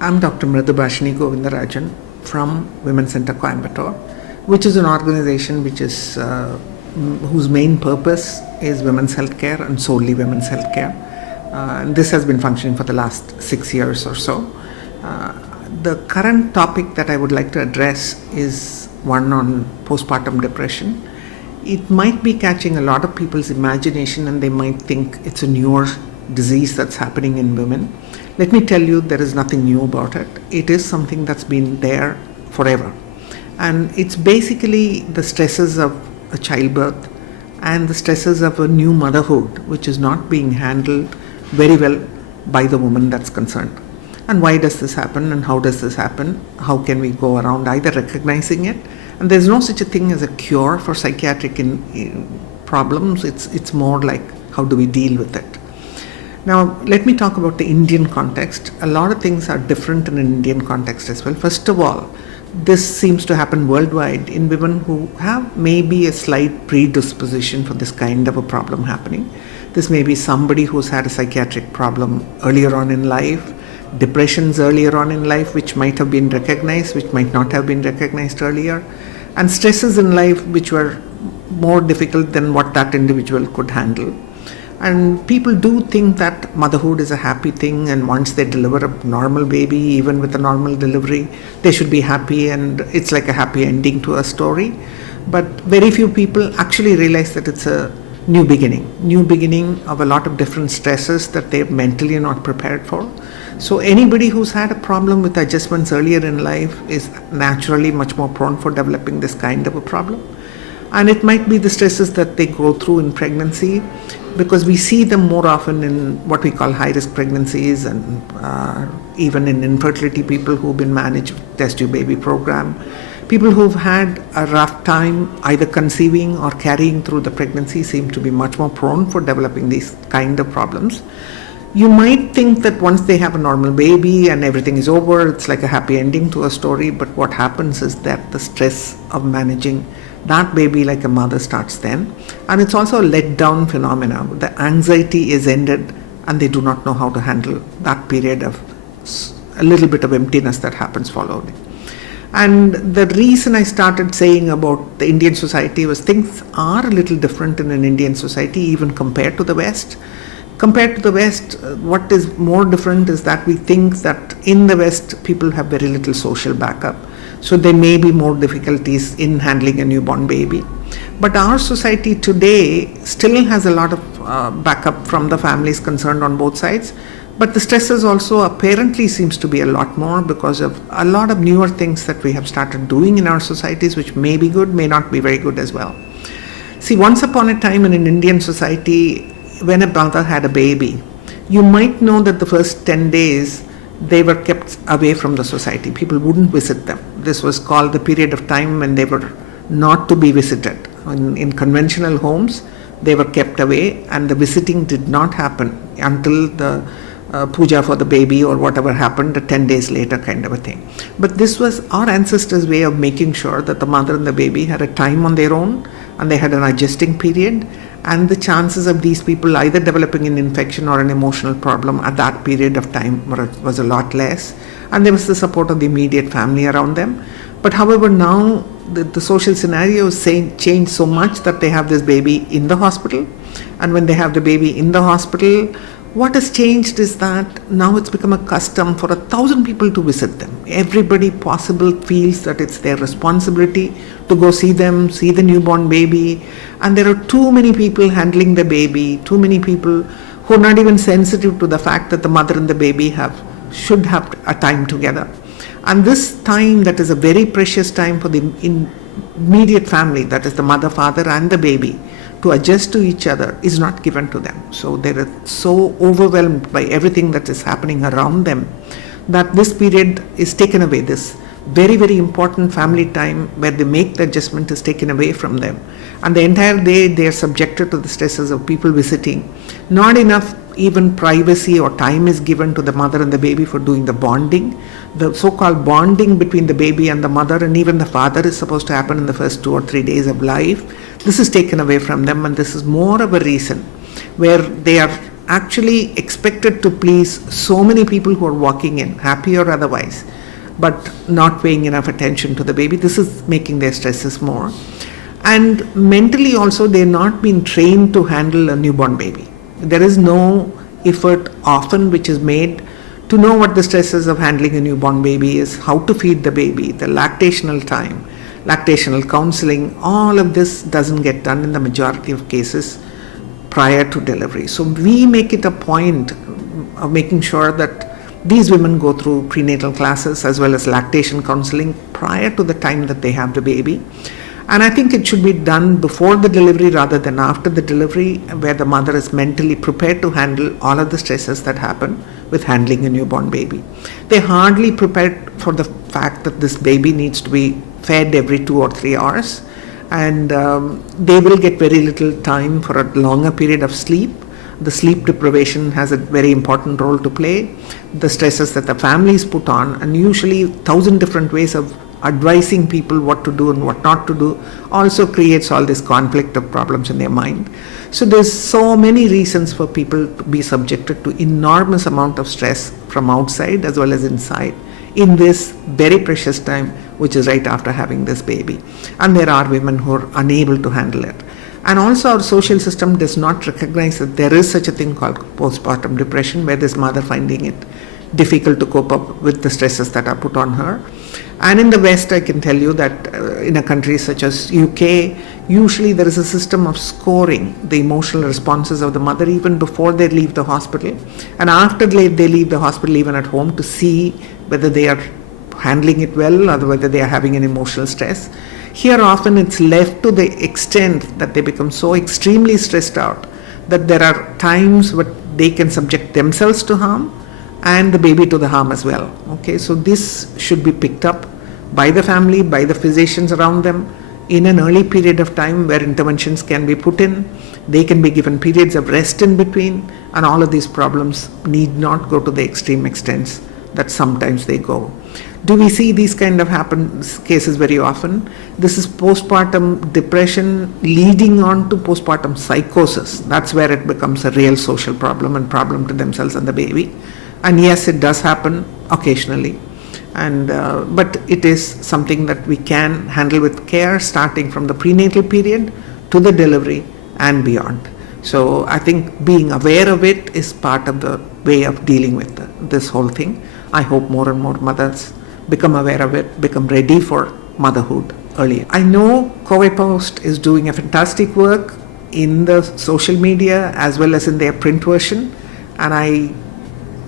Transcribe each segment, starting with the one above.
I'm Dr. Mirudhubashini Govindarajan from Women's Center Coimbatore, which is an organization whose main purpose is women's healthcare and solely women's healthcare. And this has been functioning for the last 6 years or so. The current topic that I would like to address is one on postpartum depression. It might be catching a lot of people's imagination and they might think it's a newer disease that's happening in women. Let me tell you, there is nothing new about it. It is something that's been there forever. And it's basically the stresses of a childbirth and the stresses of a new motherhood, which is not being handled very well by the woman that's concerned. And why does this happen and how does this happen? How can we go around either recognizing it? And there's no such a thing as a cure for psychiatric problems. It's more like, how do we deal with it? Now, let me talk about the Indian context. A lot of things are different in an Indian context as well. First of all, this seems to happen worldwide in women who have maybe a slight predisposition for this kind of a problem happening. This may be somebody who's had a psychiatric problem earlier on in life, depressions earlier on in life which might have been recognized, which might not have been recognized earlier, and stresses in life which were more difficult than what that individual could handle. And people do think that motherhood is a happy thing, and once they deliver a normal baby, even with a normal delivery, they should be happy and it's like a happy ending to a story. But very few people actually realize that it's a new beginning of a lot of different stresses that they're mentally not prepared for. So anybody who's had a problem with adjustments earlier in life is naturally much more prone for developing this kind of a problem. And it might be the stresses that they go through in pregnancy, because we see them more often in what we call high-risk pregnancies and even in infertility, people who've been managed with Test Tube Baby program. People who've had a rough time either conceiving or carrying through the pregnancy seem to be much more prone for developing these kind of problems. You might think that once they have a normal baby and everything is over, it's like a happy ending to a story, but what happens is that the stress of managing that baby like a mother starts then. And it's also a letdown phenomena. The anxiety is ended and they do not know how to handle that period of a little bit of emptiness that happens following. And the reason I started saying about the Indian society was things are a little different in an Indian society even compared to the West. Compared to the West, what is more different is that we think that in the West people have very little social backup. So there may be more difficulties in handling a newborn baby. But our society today still has a lot of backup from the families concerned on both sides. But the stresses also apparently seems to be a lot more because of a lot of newer things that we have started doing in our societies, which may be good, may not be very good as well. See, once upon a time in an Indian society, when a mother had a baby, you might know that the first 10 days they were kept away from the society. People wouldn't visit them. This was called the period of time when they were not to be visited. In conventional homes, they were kept away and the visiting did not happen until the puja for the baby or whatever happened 10 days later kind of a thing. But this was our ancestors' way of making sure that the mother and the baby had a time on their own and they had an adjusting period, and the chances of these people either developing an infection or an emotional problem at that period of time was a lot less, and there was the support of the immediate family around them. But however, now the social scenario is changed so much that they have this baby in the hospital, and when they have the baby in the hospital, what has changed is that now it's become a custom for 1,000 people to visit them. Everybody possible feels that it's their responsibility to go see them, see the newborn baby, and there are too many people handling the baby, too many people who are not even sensitive to the fact that the mother and the baby should have a time together. And this time, that is a very precious time for the immediate family, that is the mother, father and the baby, to adjust to each other, is not given to them. So they are so overwhelmed by everything that is happening around them that this period is taken away. This very, very important family time where they make the adjustment is taken away from them. And the entire day they are subjected to the stresses of people visiting. Not enough even privacy or time is given to the mother and the baby for doing the bonding. The so-called bonding between the baby and the mother and even the father is supposed to happen in the first 2 or 3 days of life. This is taken away from them, and this is more of a reason where they are actually expected to please so many people who are walking in, happy or otherwise, but not paying enough attention to the baby. This is making their stresses more. And mentally also, they're not being trained to handle a newborn baby. There is no effort often which is made to know what the stresses of handling a newborn baby is, how to feed the baby, the lactational time, lactational counseling. All of this doesn't get done in the majority of cases prior to delivery. So we make it a point of making sure that these women go through prenatal classes as well as lactation counseling prior to the time that they have the baby. And I think it should be done before the delivery rather than after the delivery, where the mother is mentally prepared to handle all of the stresses that happen with handling a newborn baby. They're hardly prepared for the fact that this baby needs to be fed every 2 or 3 hours, and they will get very little time for a longer period of sleep. The sleep deprivation has a very important role to play. The stresses that the families put on, and usually 1,000 different ways of advising people what to do and what not to do, also creates all this conflict of problems in their mind. So there's so many reasons for people to be subjected to enormous amount of stress from outside as well as inside in this very precious time, which is right after having this baby. And there are women who are unable to handle it. And also our social system does not recognize that there is such a thing called postpartum depression, where this mother finding it difficult to cope up with the stresses that are put on her. And in the West, I can tell you that in a country such as UK, usually there is a system of scoring the emotional responses of the mother even before they leave the hospital, and after they leave the hospital, even at home, to see whether they are handling it well or whether they are having an emotional stress. Here often it's left to the extent that they become so extremely stressed out that there are times where they can subject themselves to harm and the baby to the harm as well. Okay, so this should be picked up by the family, by the physicians around them in an early period of time where interventions can be put in. They can be given periods of rest in between, and all of these problems need not go to the extreme extents that sometimes they go. Do we see these kind of cases very often? This is postpartum depression leading on to postpartum psychosis. That's where it becomes a real social problem and problem to themselves and the baby. And yes, it does happen occasionally, and but it is something that we can handle with care, starting from the prenatal period to the delivery and beyond. So I think being aware of it is part of the way of dealing with this whole thing. I hope more and more mothers become aware of it, become ready for motherhood earlier. I know Covey Post is doing a fantastic work in the social media as well as in their print version, and I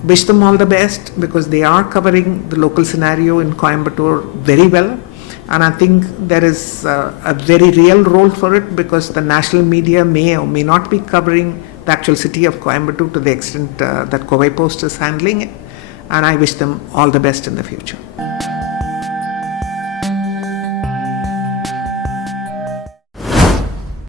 wish them all the best because they are covering the local scenario in Coimbatore very well. And I think there is a very real role for it because the national media may or may not be covering the actual city of Coimbatore to the extent that Covey Post is handling it. And I wish them all the best in the future.